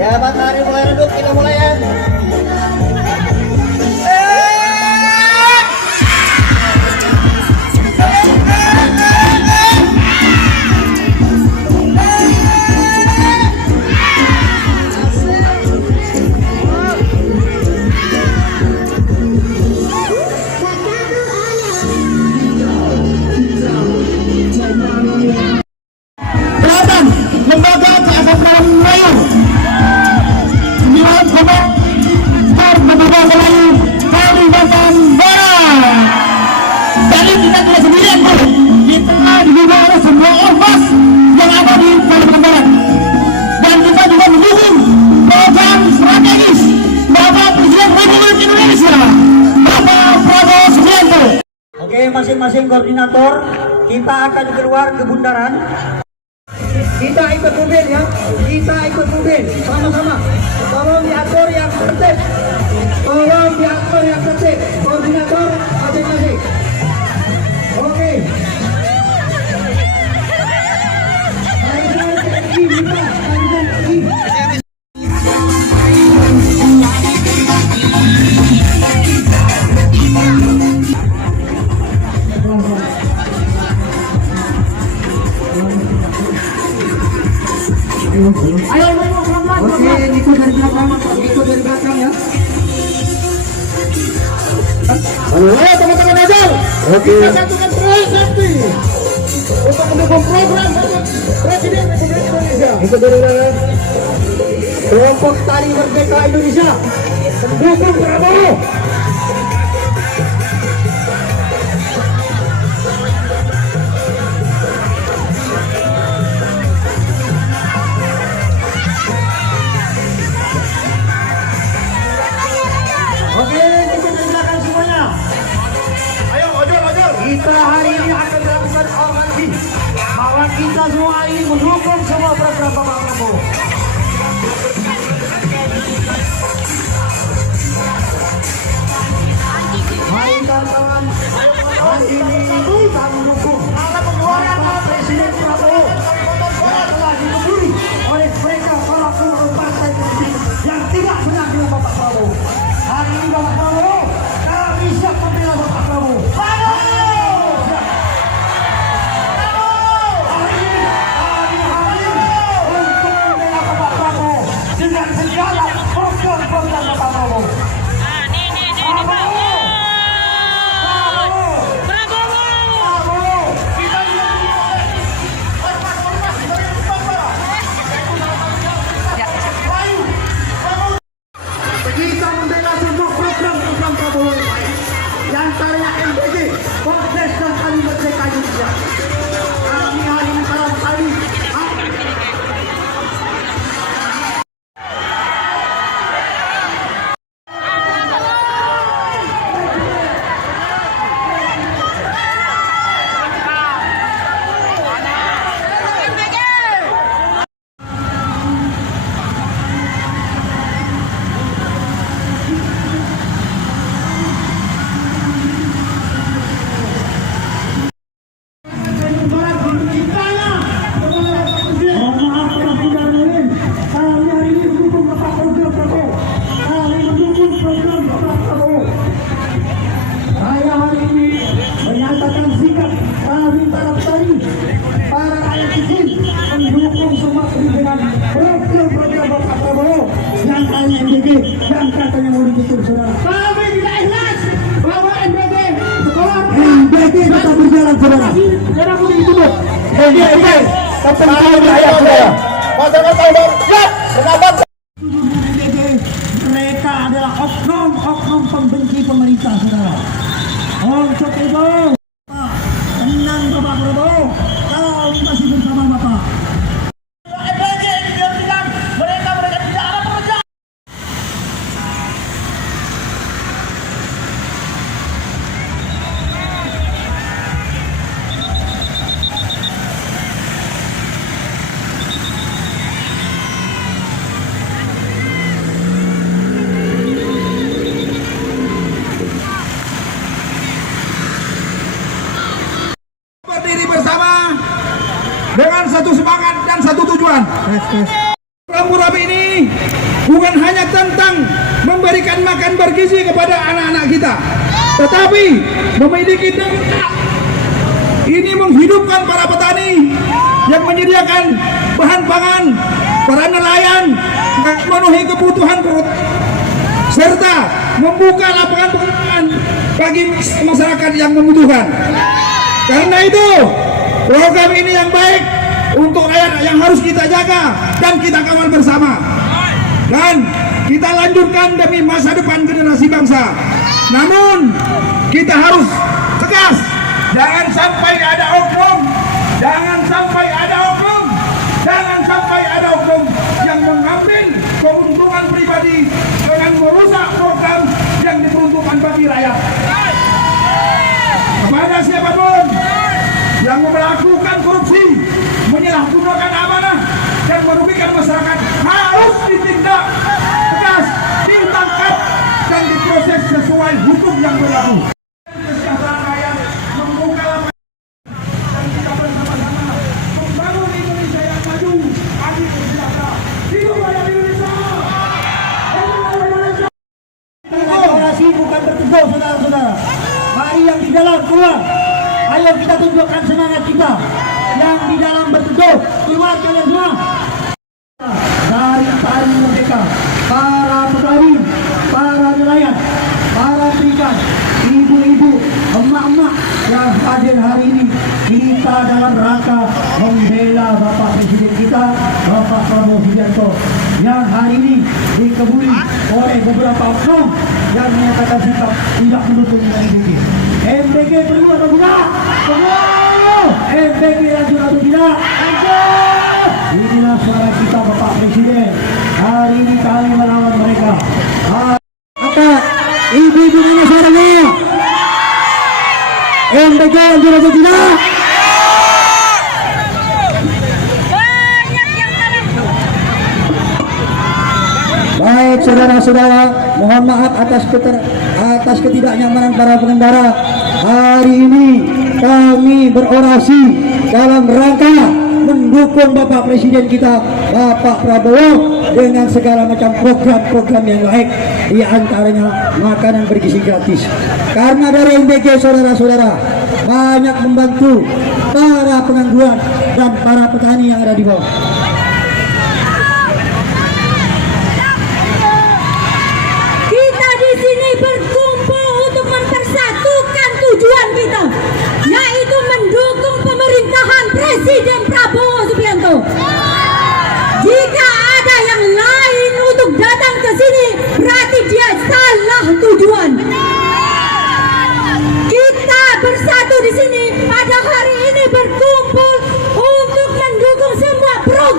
Ya, matahari mulai redup, kita mulai ya. Lembaga Keagamaan Melayu 9 skor membawa Melayu Kalimantan Barat. Jadi kita tidak sendirian, bro. Kita dibawa oleh semua ormas yang ada di Kalimantan Barat. Dan kita juga mendukung program strategis Bapak Presiden Republik Indonesia, Bapak Prabowo Subianto. Oke, masing-masing koordinator kita akan keluar ke bundaran. Kita ikut mobil ya, kita ikut mobil sama-sama. Tolong diatur yang tertib, tolong diatur yang tertib. Koordinator masing-masing. Oke. Ayo, Oke, ikut dari belakang ya. ayo teman-teman aja. Oke. Kita satukan terus nanti untuk mendukung program Bapak Presiden Republik Indonesia. Ikut dari belakang. Kelompok Tari Merdeka Indonesia mendukung Prabowo. Oke, ikut dari belakang semuanya. Ayo, ojol. Kita hari ini akan melakukan orasi bahwa kita semua ini mendukung semua program Bapak Prabowo. Mari kawan-kawan, hari ini kita mendukung Bapak Presiden Prabowo yang telah dipilih oleh mereka para pengurus partai politik yang tidak senang dengan Bapak Prabowo. Hari ini Bapak Prabowo, kami siap membela Bapak Prabowo. Dengan segala program-program Bapak Prabowo. Kita membela semua program-program Prabowo yang baik. Yang antaranya MBG, Kongres dan Hari Merdeka Indonesia. Kami hari ini dalam kali yang katanya mau ditutup saudara. Kami tidak ikhlas bahwa MBG sekolah MBG tetap berjalan saudara. Saudara mau ditutup. kepentingan rakyat, saudara. Masyarakat tahu siap menambah. Mereka adalah oknum pembenci pemerintah, saudara. Untuk itu, Pak, tenang Bapak Prabowo, kami masih bersama Bapak. Berdiri bersama dengan satu semangat dan satu tujuan. Program ini bukan hanya tentang memberikan makan bergizi kepada anak-anak kita, tetapi memiliki dampak. Ini menghidupkan para petani yang menyediakan bahan pangan, para nelayan memenuhi kebutuhan perut, serta membuka lapangan pekerjaan bagi masyarakat yang membutuhkan. Karena itu, program ini yang baik untuk rakyat yang harus kita jaga dan kita kawal bersama. Dan kita lanjutkan demi masa depan generasi bangsa. Namun, kita harus tegas. Jangan sampai ada oknum. Jangan sampai ada oknum. Jangan sampai ada oknum yang mengambil keuntungan pribadi dengan merusak program yang diperuntukkan bagi rakyat. Kepada siapapun yang melakukan korupsi, menyalahgunakan amanah dan merugikan masyarakat harus ditindak tegas, ditangkap dan diproses sesuai hukum yang berlaku. Kesejahteraan rakyat membuka lapangan dan kita bersama-sama membangun Indonesia yang maju, adil dan sejahtera. Hidup rakyat Indonesia! Hidup Indonesia! Demokrasi bukan berteguh, saudara-saudara. Mari yang di dalam keluar. Ayo kita tunjukkan semangat kita. Yang di dalam berteduh, keluar kalian semua. Dari Tari Merdeka, para petani, para nelayan, para perikan, ibu-ibu, emak-emak yang hadir hari ini, kita dalam rangka membela Bapak Presiden kita, Bapak Prabowo Subianto, yang hari ini dikebuli oleh beberapa oknum yang menyatakan sikap tidak mendukung MBG. MBG perlu atau tidak? Perlu. MBG lanjut atau tidak? Lanjut. Inilah suara kita Bapak Presiden. Hari ini kami melawan mereka. Apa? Ibu-ibu mana suaranya? MBG lanjut atau tidak? Baik saudara-saudara, mohon maaf atas ketidaknyamanan para pengendara. Hari ini kami berorasi dalam rangka mendukung Bapak Presiden kita, Bapak Prabowo, dengan segala macam program-program yang baik, di antaranya makanan bergizi gratis. Karena dari MBG saudara-saudara banyak membantu para pengangguran dan para petani yang ada di bawah. Kita, yaitu mendukung pemerintahan Presiden Prabowo Subianto. Jika ada yang lain untuk datang ke sini, berarti dia salah tujuan. Kita bersatu di sini pada hari ini berkumpul untuk mendukung semua program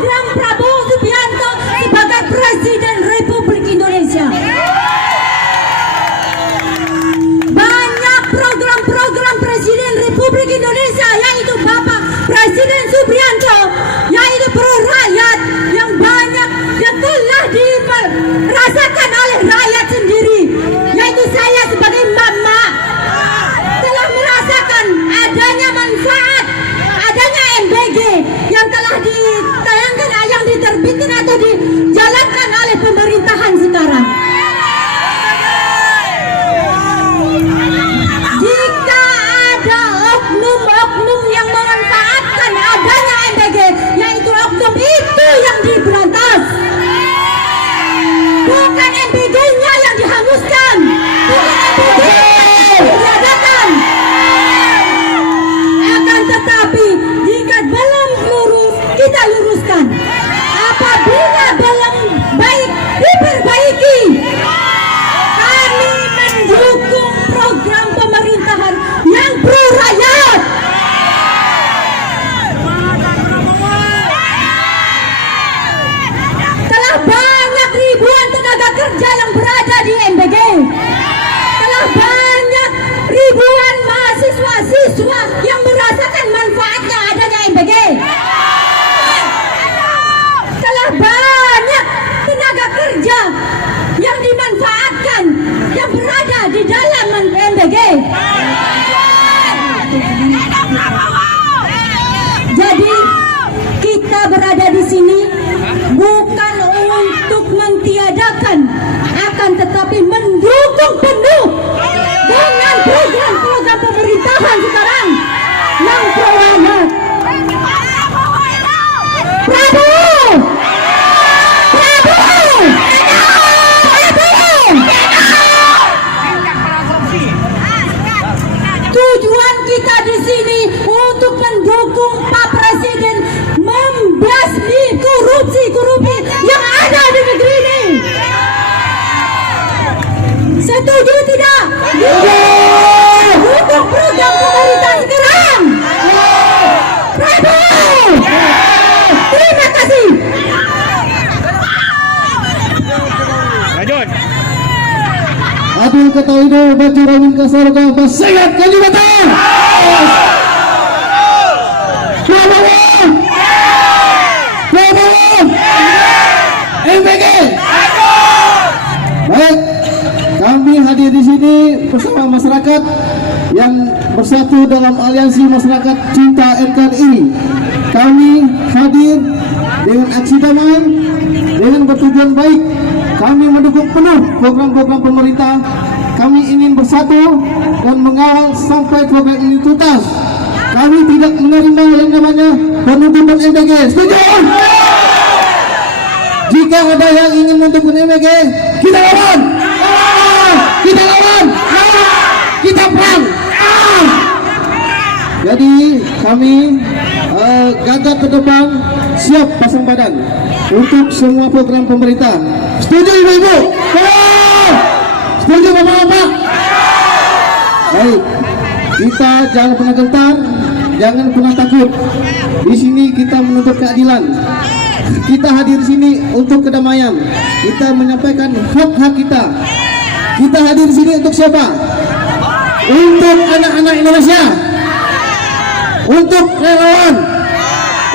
Abdul Ketaido Baju Ramin Kasarga Basengat Kalibata Prabowo MBG. Baik, kami hadir di sini bersama masyarakat yang bersatu dalam aliansi masyarakat cinta NKRI. Kami hadir dengan aksi damai, dengan bertujuan baik. Kami mendukung penuh program-program pemerintah. Kami ingin bersatu dan mengawal sampai program ini tuntas. Kami tidak menerima yang namanya penutupan MBG. Setuju? Jika ada yang ingin menutup MBG, kita lawan. Kita lawan. Kita perang. Jadi kami gagap ke depan, siap pasang badan untuk semua program pemerintah. Setuju ibu-ibu? Setuju bapak-bapak? Baik, kita jangan pernah gentar, jangan pernah takut. Di sini kita menuntut keadilan. Kita hadir di sini untuk kedamaian. Kita menyampaikan hak-hak kita. Kita hadir di sini untuk siapa? Untuk anak-anak Indonesia, untuk relawan,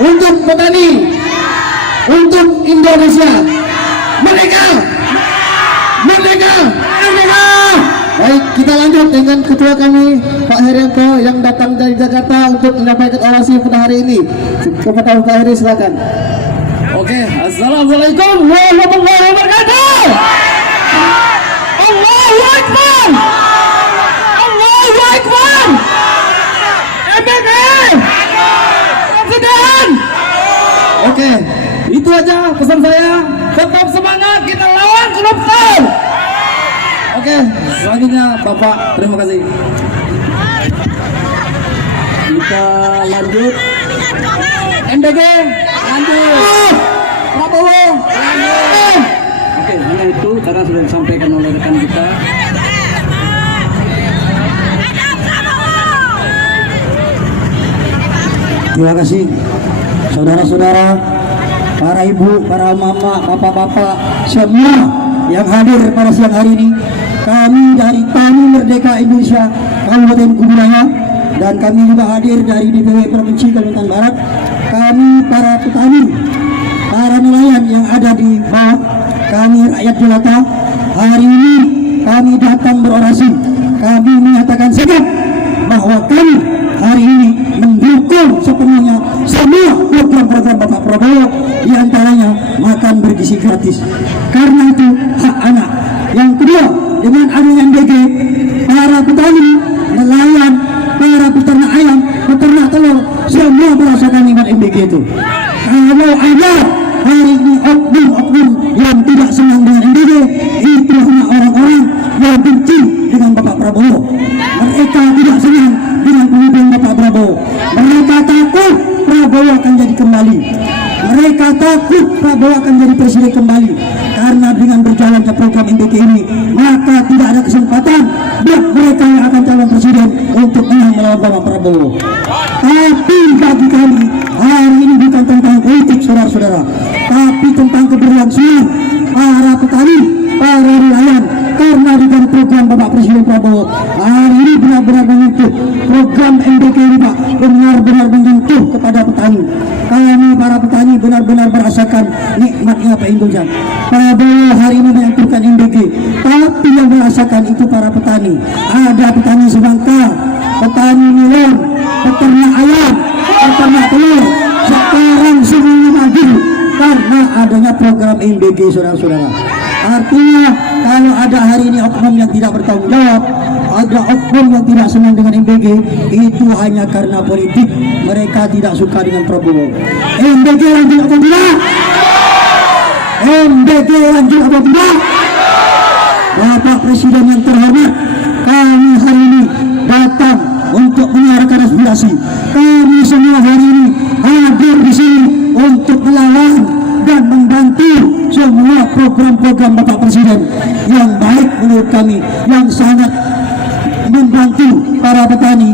untuk petani, untuk Indonesia. Merdeka! Merdeka! Merdeka! Baik, kita lanjut dengan ketua kami Pak Herianto yang datang dari Jakarta untuk menyampaikan orasi pada hari ini. Kepada Pak Heri, silakan. Oke, assalamualaikum warahmatullahi wabarakatuh. Allahu Akbar. Allahu Akbar. MBG. Presiden. Oke, itu aja pesan saya. Tetap semangat, kita lawan koruptor. Oke, selanjutnya Bapak, terima kasih. Kita lanjut. MBG lanjut. Prabowo lanjut. Oke, hanya itu karena sudah disampaikan oleh rekan kita. Terima kasih saudara-saudara, para ibu, para mama, bapak-bapak, semua yang hadir pada siang hari ini. Kami dari Tani Merdeka Indonesia Kabupaten Kuburaya, dan kami juga hadir dari DPW Provinsi Kalimantan Barat. Kami para petani, para nelayan yang ada di bawah, kami rakyat jelata, hari ini kami datang berorasi. Kami menyatakan sikap bahwa kami hari ini mendukung sepenuhnya semua program-program Bapak Prabowo, diantaranya makan bergizi gratis. Karena itu hak anak. Yang kedua, dengan adanya MBG, para petani, nelayan, para peternak ayam, peternak telur, semua merasakan nikmat MBG itu. Kalau ada hari ini oknum-oknum yang tidak senang dengan MBG, itu hanya orang-orang yang benci dengan Bapak Prabowo. Mereka tidak senang dengan pemimpin Bapak Prabowo. Mereka takut Prabowo akan jadi kembali. Mereka takut Prabowo akan jadi presiden kembali. Karena dengan berjalannya program MBG ini, maka tidak ada kesempatan buat mereka yang akan calon presiden untuk menang melawan Bapak Prabowo. Tapi bagi kami, hari ini bukan tentang politik saudara-saudara, tapi tentang keberlangsungan para petani, para nelayan. Karena dengan program Bapak Presiden Prabowo, hari ini benar-benar menyentuh program MBG ini, Pak, benar-benar menyentuh kepada petani. Kami para petani benar-benar merasakan nikmatnya Pak Indonesia. Prabowo hari ini menyentuhkan MBG, tapi yang merasakan itu para petani. Ada petani semangka, petani melon, peternak ayam, peternak telur. Sekarang semuanya maju karena adanya program MBG, saudara-saudara. Artinya kalau ada hari ini oknum yang tidak bertanggung jawab, ada oknum yang tidak senang dengan MBG, itu hanya karena politik. Mereka tidak suka dengan Prabowo. MBG lanjut atau tidak? MBG lanjut atau tidak? Bapak Presiden yang terhormat, kami hari ini datang untuk menyuarakan aspirasi. Kami semua hari ini hadir di sini untuk melawan dan membantu semua program-program Bapak Presiden yang baik menurut kami, yang sangat membantu para petani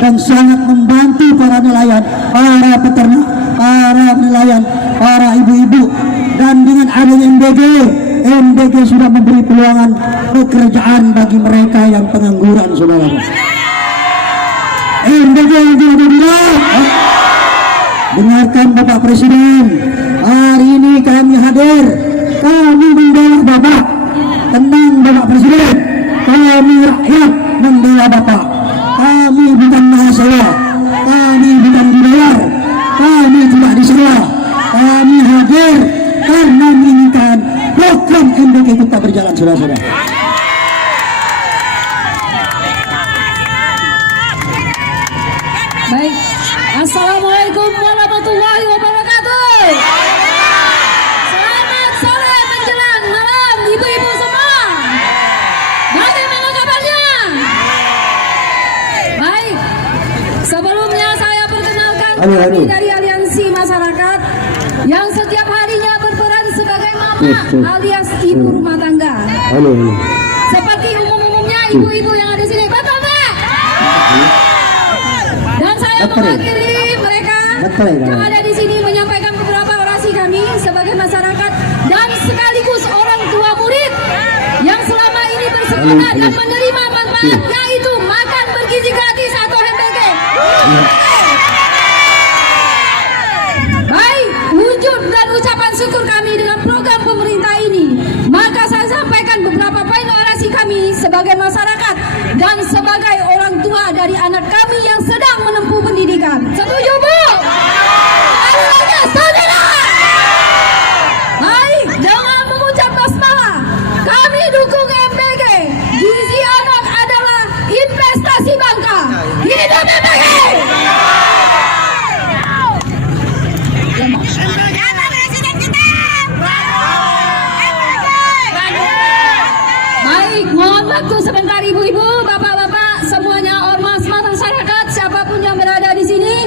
dan sangat membantu para nelayan, para peternak, para nelayan, para ibu-ibu. Dan dengan adanya MBG MBG sudah memberi peluangan pekerjaan bagi mereka yang pengangguran, saudara. MBG yang tidak dengarkan Bapak Presiden. Hari ini kami hadir, kami membela Bapak. Tenang Bapak Presiden, kami rakyat membela Bapak. Kami bukan mahasiswa, kami bukan dibayar, kami tidak disewa. Kami hadir karena menginginkan program MBG kita berjalan, saudara-saudara. Baik, Assalamualaikum warahmatullahi wabarakatuh. Selamat sore menjelang malam ibu-ibu semua. Bagaimana kabarnya? Baik, sebelumnya saya perkenalkan kami dari Aliansi Masyarakat yang setiap harinya berperan sebagai mama alias ibu rumah tangga. Seperti umum-umumnya ibu-ibu yang ada di sini, betul Mbak? Dan saya mewakili mereka yang ada di sini menyampaikan beberapa orasi kami sebagai masyarakat dan sekaligus orang tua murid yang selama ini bersekolah dan menerima manfaat, yaitu makan bergizi gratis atau MBG. Baik, wujud dan ucapan syukur kami dengan program pemerintah ini, maka saya sampaikan beberapa poin orasi kami sebagai masyarakat dan sebagai orang tua dari anak kami yang sedang menempuh pendidikan. Setuju, Bu? Setuju, saudara? Baik, jangan mengucap basmalah. Kami dukung MBG. Gizi anak adalah investasi bangsa. Hidup MBG! Baik, mohon waktu sebentar ibu-ibu, bapak-bapak, semuanya ormas masyarakat, siapapun yang berada di sini.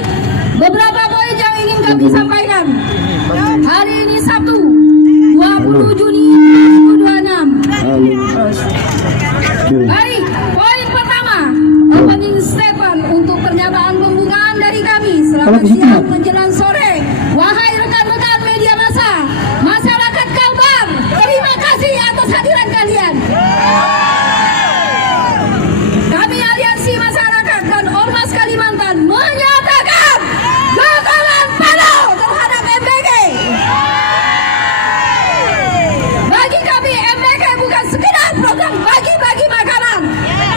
Beberapa poin yang ingin kami sampaikan. Hari ini Sabtu, 20 Juni 2026. Baik, poin pertama, opening statement untuk pernyataan pembukaan dari kami. Selamat siang menjelang sore. Wahai rekan-rekan media massa, masyarakat Kalbar, terima kasih atas hadiran kalian. Kami Aliansi Masyarakat dan Ormas Kalimantan menyatakan dukungan penuh terhadap MBG. Bagi kami MBG bukan sekedar program bagi-bagi makanan.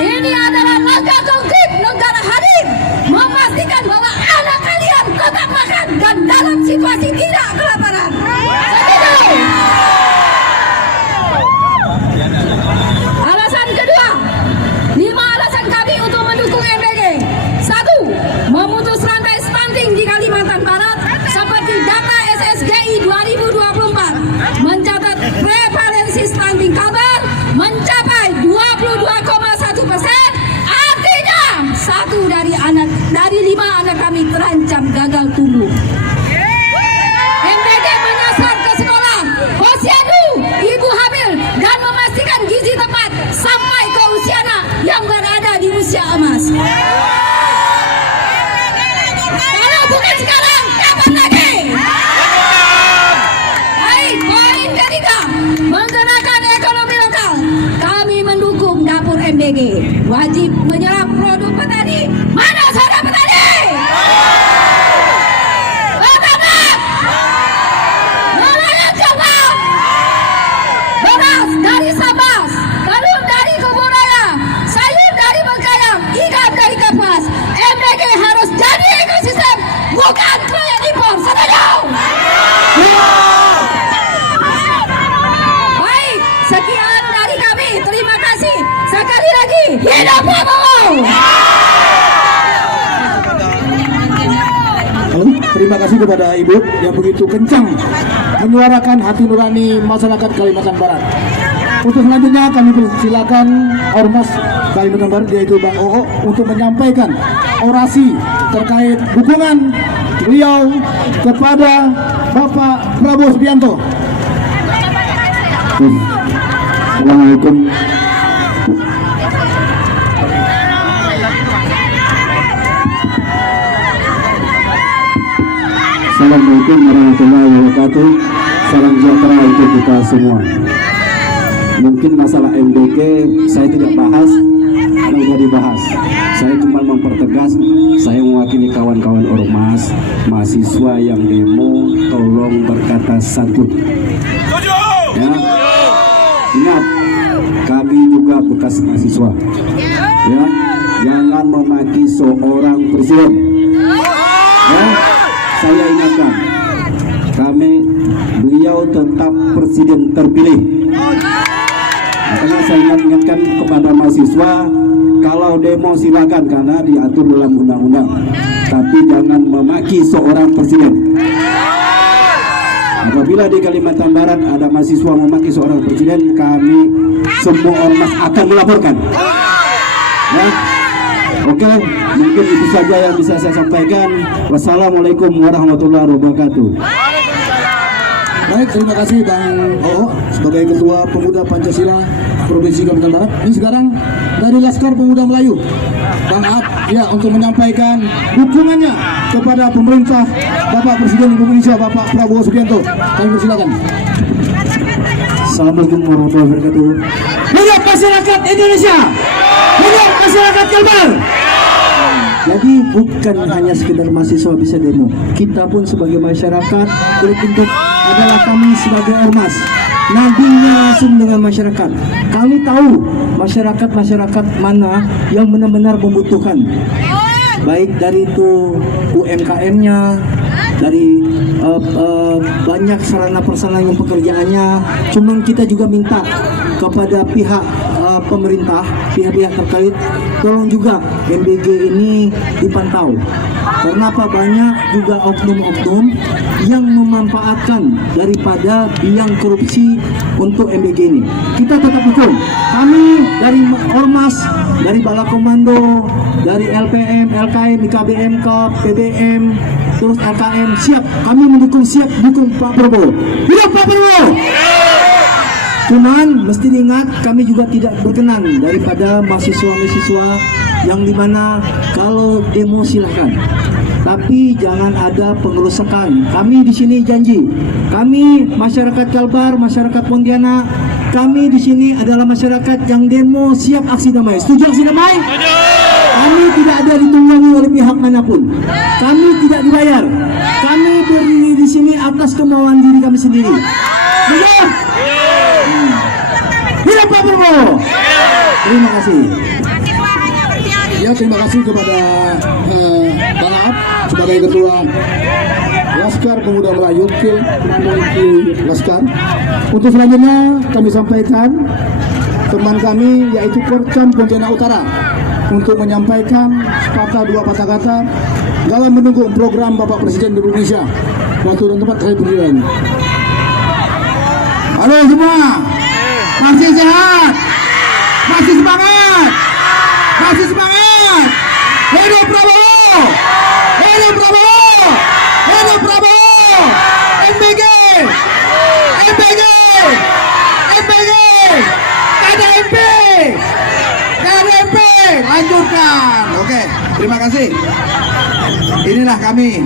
Ini adalah langkah konkret negara hadir memastikan bahwa anak kalian tetap makan dan dalam situasi tidak kelaparan. Setuju? Alasan kedua, 5 alasan kami untuk mendukung MBG. 1. Memutus rantai stunting di Kalimantan Barat seperti data SSGI 2024 mencatat prevalensi stunting Kalbar mencapai 22,1%. Artinya 1 dari 5 anak kami terancam gagal tumbuh. MBG menyasar ke sekolah, posyandu, ibu hamil dan memastikan gizi tepat sampai ke usia anak yang berada di usia emas. Kalau bukan sekarang, kapan lagi? Baik, poin ketiga, menggerakkan ekonomi lokal. Kami mendukung dapur MBG. Wajib menyerap produk petani. Mana saudara petani? Beras, nelayan Jepang, beras dari Sabas, telur dari Kebun Raya, sayur dari Bengkayang, ikan dari Kapas. MBG harus jadi ekosistem, bukan proyek impor. Setuju? Baik, sekian dari kami. Terima kasih. Sekali lagi, hidup Prabowo! Terima kasih kepada Ibu yang begitu kencang menyuarakan hati nurani masyarakat Kalimantan Barat. Untuk selanjutnya kami persilakan Ormas Kalimantan Barat yaitu Bang Oo untuk menyampaikan orasi terkait dukungan beliau kepada Bapak Prabowo Subianto. Assalamualaikum. Assalamualaikum warahmatullahi wabarakatuh. Salam sejahtera untuk kita semua. Mungkin masalah MBG saya tidak bahas, tidak dibahas. Saya cuma mempertegas, saya mewakili kawan-kawan ormas, mahasiswa yang demo, tolong berkata satu. Ya, ingat, kami juga bekas mahasiswa. Ya, jangan memaki seorang presiden. Ya, saya ingatkan, beliau tetap presiden terpilih. Makanya saya ingatkan kepada mahasiswa, kalau demo silakan karena diatur dalam undang-undang, tapi jangan memaki seorang presiden. Apabila di Kalimantan Barat ada mahasiswa memaki seorang presiden, kami semua ormas akan melaporkan. Ya, oke, mungkin itu saja yang bisa saya sampaikan. Wassalamualaikum warahmatullahi wabarakatuh. Baik, terima kasih Bang Oo sebagai Ketua Pemuda Pancasila Provinsi Kalimantan Barat. Ini sekarang dari Laskar Pemuda Melayu, Bang Aat, ya, untuk menyampaikan dukungannya kepada pemerintah Bapak Presiden Indonesia Bapak Prabowo Subianto. Kami persilakan. Assalamualaikum warahmatullahi wabarakatuh. Hidup masyarakat Indonesia, hidup masyarakat Kalbar. Jadi bukan hanya sekedar mahasiswa bisa demo, kita pun sebagai masyarakat berbentuk adalah kami sebagai ormas. Nadinya langsung dengan masyarakat. Kami tahu masyarakat mana yang benar-benar membutuhkan, baik dari itu UMKM-nya, dari banyak sarana prasarana yang pekerjaannya. Cuman kita juga minta kepada pihak pemerintah, pihak-pihak terkait, tolong juga MBG ini dipantau. Karena apa, banyak juga oknum-oknum yang memanfaatkan daripada biang korupsi untuk MBG ini. Kita tetap dukung. Kami dari Ormas, dari Bala Komando, dari LPM, LKM, IKBMK, PBM, terus LKM, siap. Kami mendukung, siap dukung Pak Prabowo. Hidup Pak Prabowo! Cuman mesti diingat, kami juga tidak berkenan daripada mahasiswa-mahasiswa yang dimana kalau demo silahkan, tapi jangan ada pengerusakan. Kami di sini janji, kami masyarakat Kalbar, masyarakat Pontianak, kami di sini adalah masyarakat yang demo siap aksi damai. Setuju aksi damai? Kami tidak ada ditunggangi oleh pihak manapun. Kami tidak dibayar. Kami berdiri di sini atas kemauan diri kami sendiri. Setuju? Hidup Pak Prabowo. Terima kasih. Ya, terima kasih kepada Bang Aat sebagai Ketua Laskar Pemuda Melayu, Laskar. Untuk selanjutnya kami sampaikan teman kami yaitu Korcam Pontianak Utara untuk menyampaikan dua patah kata dalam mendukung program Bapak Presiden Indonesia. Waktu dan tempat saya berdiri. Halo semua, masih sehat, masih semangat, masih semangat. Hidup Prabowo, hidup Prabowo, hidup Prabowo. MBG, MBG, MBG, KDMP, KDMP. Lanjutkan. Oke, terima kasih. Inilah kami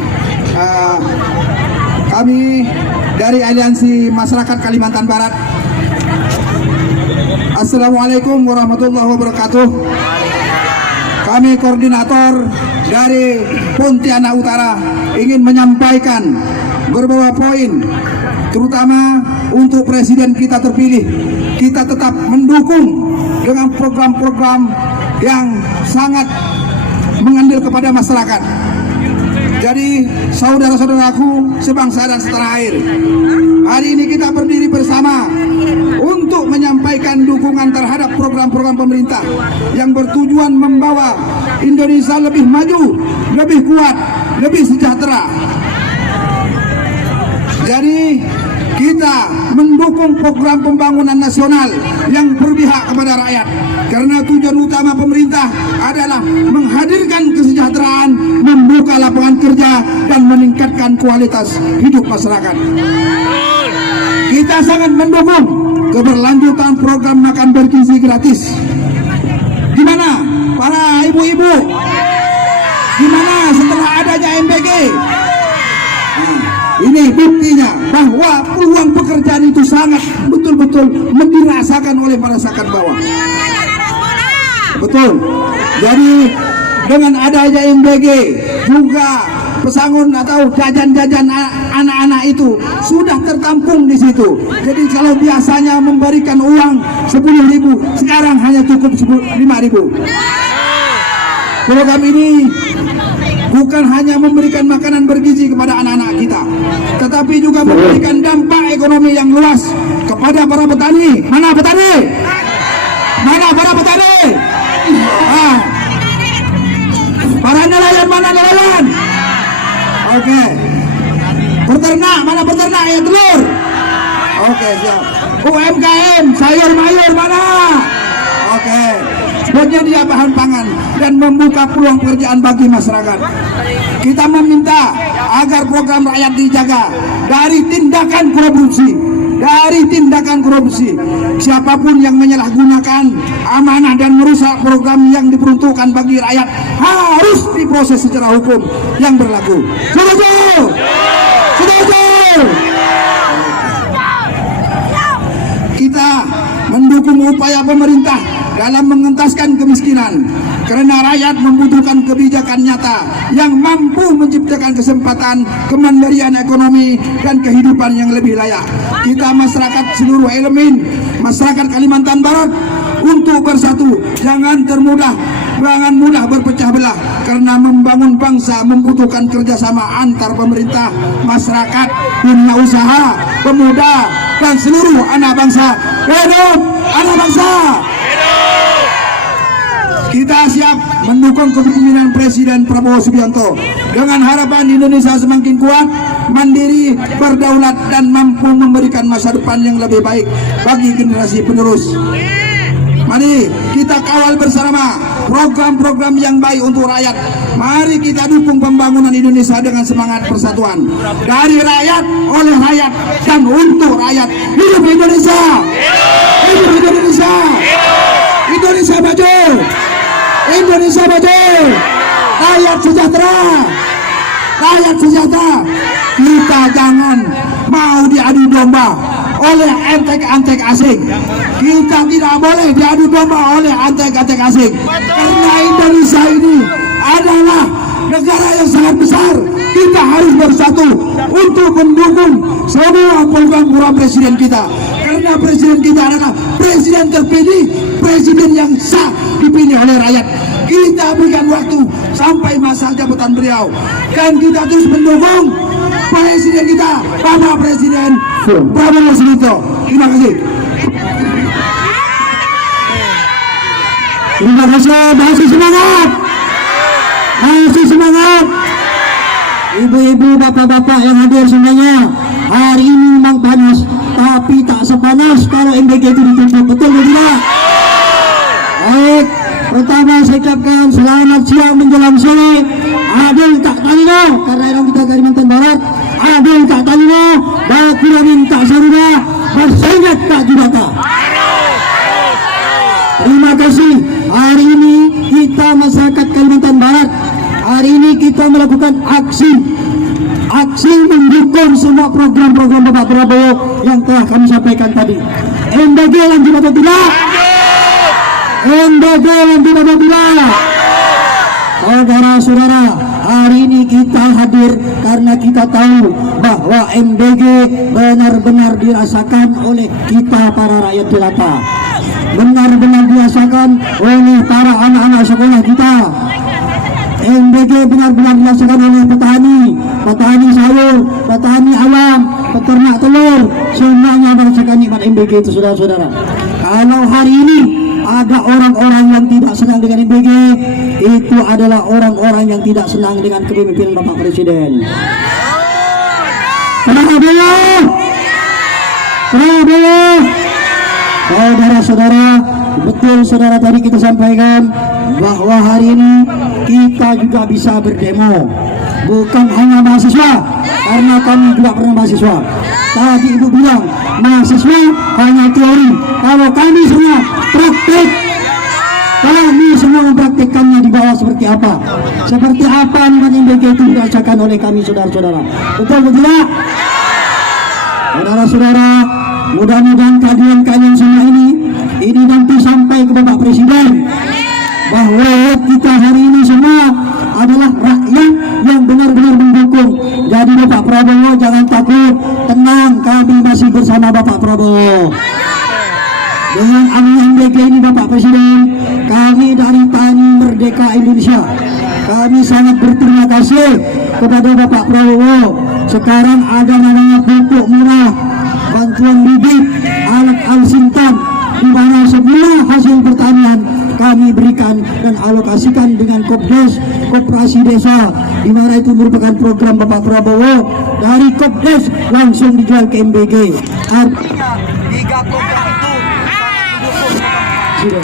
dari Aliansi Masyarakat Kalimantan Barat. Assalamualaikum warahmatullahi wabarakatuh. Kami koordinator dari Pontianak Utara ingin menyampaikan beberapa poin, terutama untuk presiden kita terpilih. Kita tetap mendukung dengan program-program yang sangat mengandil kepada masyarakat. Jadi saudara-saudaraku sebangsa dan setanah air, hari ini kita berdiri bersama untuk menyampaikan dukungan terhadap program-program pemerintah yang bertujuan membawa Indonesia lebih maju, lebih kuat, lebih sejahtera. Jadi kita mendukung program pembangunan nasional yang berpihak kepada rakyat, karena tujuan utama pemerintah adalah menghadirkan kesejahteraan, membuka lapangan kerja, dan meningkatkan kualitas hidup masyarakat. Kita sangat mendukung keberlanjutan program makan bergizi gratis. Di mana para ibu-ibu? Di mana setelah adanya MBG? Ini Ini buktinya bahwa peluang pekerjaan itu sangat betul-betul dirasakan oleh masyarakat bawah. Betul. Jadi dengan adanya MBG juga pesangon atau jajan-jajan anak-anak itu sudah tertampung di situ. Jadi kalau biasanya memberikan uang 10.000, sekarang hanya cukup 5.000. Program ini bukan hanya memberikan makanan bergizi kepada anak-anak kita, tetapi juga memberikan dampak ekonomi yang luas kepada para petani. Mana petani? Mana para petani? Para nelayan, mana nelayan? Oke. Peternak, mana peternak ya telur? Oke, siap. UMKM, sayur mayur mana? Oke. Penyedia bahan pangan dan membuka peluang pekerjaan bagi masyarakat. Kita meminta agar program rakyat dijaga dari tindakan korupsi. Siapapun yang menyalahgunakan amanah dan merusak program yang diperuntukkan bagi rakyat harus diproses secara hukum yang berlaku. Setuju? Kita mendukung upaya pemerintah dalam mengentaskan kemiskinan, karena rakyat membutuhkan kebijakan nyata yang mampu menciptakan kesempatan kemandirian ekonomi dan kehidupan yang lebih layak. Kita masyarakat seluruh elemen masyarakat Kalimantan Barat untuk bersatu, jangan mudah berpecah belah, karena membangun bangsa membutuhkan kerjasama antar pemerintah, masyarakat, dunia usaha, pemuda, dan seluruh anak bangsa. Hidup anak bangsa! Kita siap mendukung kepemimpinan Presiden Prabowo Subianto dengan harapan Indonesia semakin kuat, mandiri, berdaulat, dan mampu memberikan masa depan yang lebih baik bagi generasi penerus. Mari kita kawal bersama program-program yang baik untuk rakyat. Mari kita dukung pembangunan Indonesia dengan semangat persatuan. Dari rakyat, oleh rakyat, dan untuk rakyat. Hidup Indonesia! Hidup Indonesia! Indonesia maju! Indonesia maju, rakyat sejahtera, Kita jangan mau diadu domba oleh antek-antek asing. Kita tidak boleh diadu domba oleh antek-antek asing, karena Indonesia ini adalah negara yang sangat besar. Kita harus bersatu untuk mendukung semua program-program presiden kita, karena presiden kita adalah presiden terpilih, presiden yang sah dipilih oleh rakyat. Kita berikan waktu sampai masa jabatan beliau, dan kita terus mendukung presiden kita, Bapak Presiden Prabowo Subianto. Terima kasih. Terima kasih, masih semangat. Ibu-ibu, bapak-bapak yang hadir semuanya, hari ini memang panas, tapi tak sepanas kalau MBG itu ditunjuk. Betul tidak? Baik, pertama saya ucapkan selamat siang menjelang sore. Adil tak tanya, karena orang kita Kalimantan Barat. Adil tak tanya, bakula minta saruna, bersenjat tak judata. Terima kasih. Hari ini kita masyarakat Kalimantan Barat, hari ini kita melakukan aksi mendukung semua program-program Bapak Prabowo yang telah kami sampaikan tadi. MBG lanjut atau tidak? MBG lanjut atau tidak? Saudara-saudara, hari ini kita hadir karena kita tahu bahwa MBG benar-benar dirasakan oleh kita para rakyat jelata, benar-benar dirasakan oleh para anak-anak sekolah kita. MBG benar-benar dirasakan oleh petani sayur, petani ayam, peternak telur, semuanya merasakan nikmat MBG itu, saudara-saudara. Kalau hari ini ada orang-orang yang tidak senang dengan MBG, itu adalah orang-orang yang tidak senang dengan kepemimpinan Bapak Presiden. Prabowo, saudara-saudara, betul saudara tadi kita sampaikan bahwa hari ini kita juga bisa berdemo, bukan hanya mahasiswa, karena kami juga pernah mahasiswa. Tadi ibu bilang mahasiswa hanya teori, kalau kami semua praktek, kami semua mempraktekkannya di bawah seperti apa nikmat MBG itu dirasakan oleh kami, saudara-saudara. Betul tidak? Saudara-saudara, mudah-mudahan kalian semua ini nanti sampai ke Bapak Presiden bahwa kita hari ini semua adalah rakyat yang benar-benar mendukung. Jadi Bapak Prabowo jangan takut, tenang, kami masih bersama Bapak Prabowo. Dengan MBG ini Bapak Presiden, kami dari Tani Merdeka Indonesia, kami sangat berterima kasih kepada Bapak Prabowo. Sekarang ada namanya pupuk murah, bantuan bibit, alat alsintan, di mana semua hasil pertanian kami berikan dan alokasikan dengan Kopdes, Koperasi Desa, di mana itu merupakan program Bapak Prabowo. Dari Kopdes langsung dijual ke MBG. Artinya 3 program itu sudah.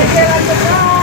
Jalan